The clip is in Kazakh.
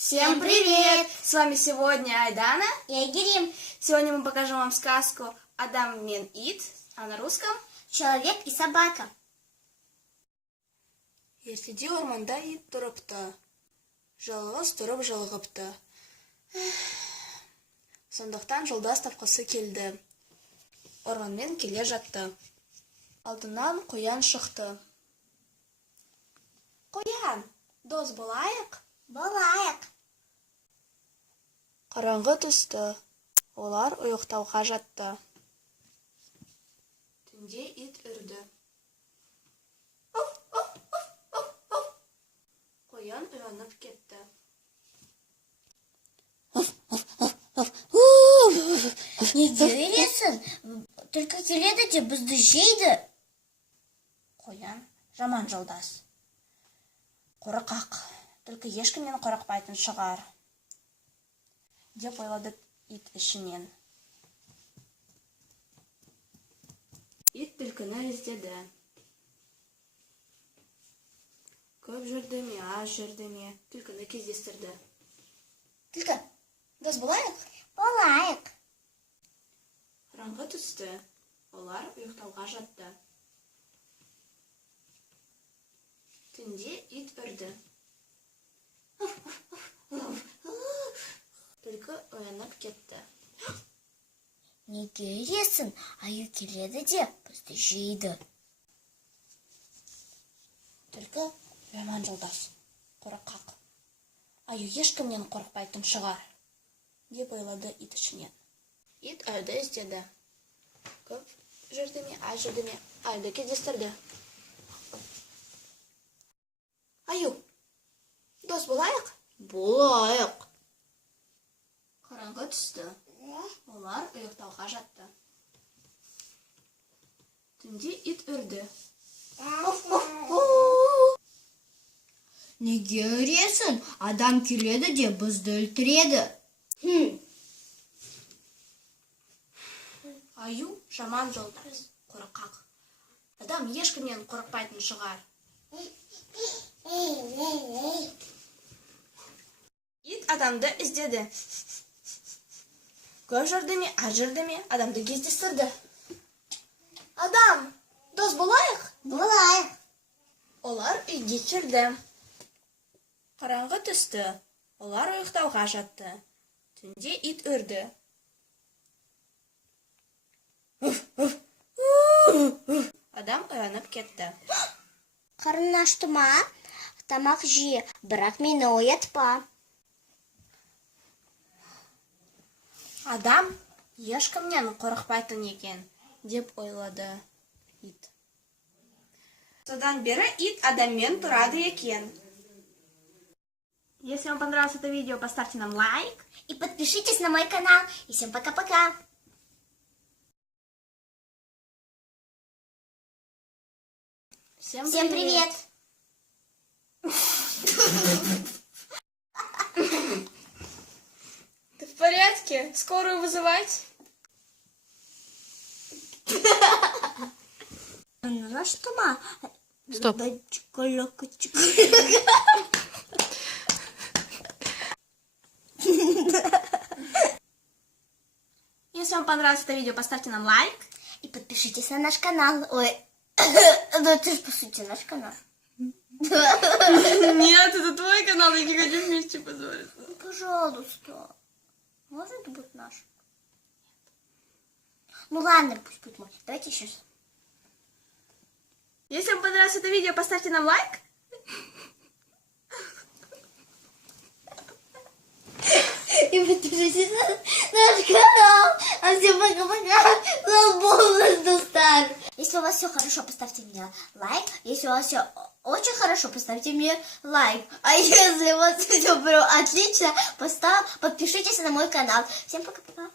Всем привет! С вами сегодня Айдана и Айгерим. Сегодня мы покажем вам сказку «Адам мен ит», а на русском «Человек и собака». Ертеде орманда ит тұрыпты, жалғыз тұрып жалғыпты. Сондықтан жолдас тапқысы келді. Орманмен келе жатты. Алдынан қоян шықты. Қоян, дос болайық? Болайық. Қараңғы түсті. Олар ұйықтауға жатты. Түнде ит үрді. Қоян ұянып кетті. Неге үйренесің? Только келеді де бізді жейді. Қоян жаман жолдас. Қорқақ. Только ешкімнен қорықпайтын шығар. Деп ойлады ит ішінен. Ит түлкіні іздеді. Көп жүрді ме, аз жүрді ме, түлкіні кездестірді. Түлкі, дос болайық? болайық. Қараңғы түсті. Олар ұйықтауға жатты. Түнде ит үрді. Түлкі оянып кетті. Неге үйренесің? Аю келеді де бізді жейді. Түлкі жаман жолдас, қорқақ. Аю ешкімнен қорықпайтын шығар, деп ойлады ит ішінен. Ит аюды іздеді. Көп жүрді ме, аз жүрді ме, аюды кездестірді. Аю, дос болайық? Болайық. Қараңғы түсті. Олар ұйықтауға жатты. Түнде ит үрді. Неге үйренесің? Адам келеді де бізді өлтіреді. Аю жаман жолдас, қорқақ. Адам ешкімнен қорықпайтын шығар. Ит адамды іздеді. Көп жүрді ме, аз жүрді ме, адамды кездестірді. Адам, дос болайық? Болайық. Олар үйге кірді. Қараңғы түсті. Олар ұйықтауға жатты. Түнде ит үрді. Адам оянып кетті. Қарның ашты ма? Тамақ же, бірақ мені оятпа. Адам ешкімнен қорықпайтын екен, деп ойлады ит. Содан бері ит адаммен тұрады екен. Если вам понравилось это видео, поставьте нам лайк. И подпишитесь на мой канал. И всем пока-пока. Всем привет. Ты в порядке? Скорую вызывать? Ну что, ма? Стоп. Если вам понравилось это видео, поставьте нам лайк. И подпишитесь на наш канал. Ой, ну это же по сути наш канал. Нет, это твой канал, я не хочу вместе позориться. Пожалуйста. Можно это будет наш? Ну ладно, пусть будет мой. Давайте еще раз. Если вам понравилось это видео, поставьте нам лайк. И подпишитесь на наш канал. А всем пока-пока. С полностью стар. Если у вас все хорошо, поставьте мне лайк. Если у вас все очень хорошо, поставьте мне лайк. А если у вас все прям отлично, подпишитесь на мой канал. Всем пока-пока.